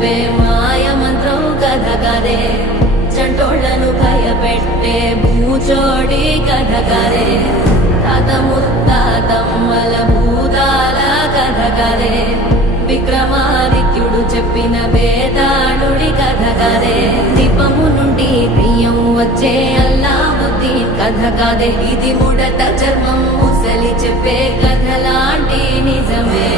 చెప్పే మాయ మంత్రం కథ కదే చంటోళ్లను భయపెట్టే భూచోడి కథ కదే తాత ముత్తాతమ్మల భూతాల కథ కదే విక్రమాదిత్యుడు చెప్పిన వేదాళుడి కథ కదే దీపము నుండి దెయ్యం వచ్చే అల్లావుద్దీన్ కథ కదే ఇది ముడత చర్మం ముసలి చెప్పే కథ లాంటి నిజమే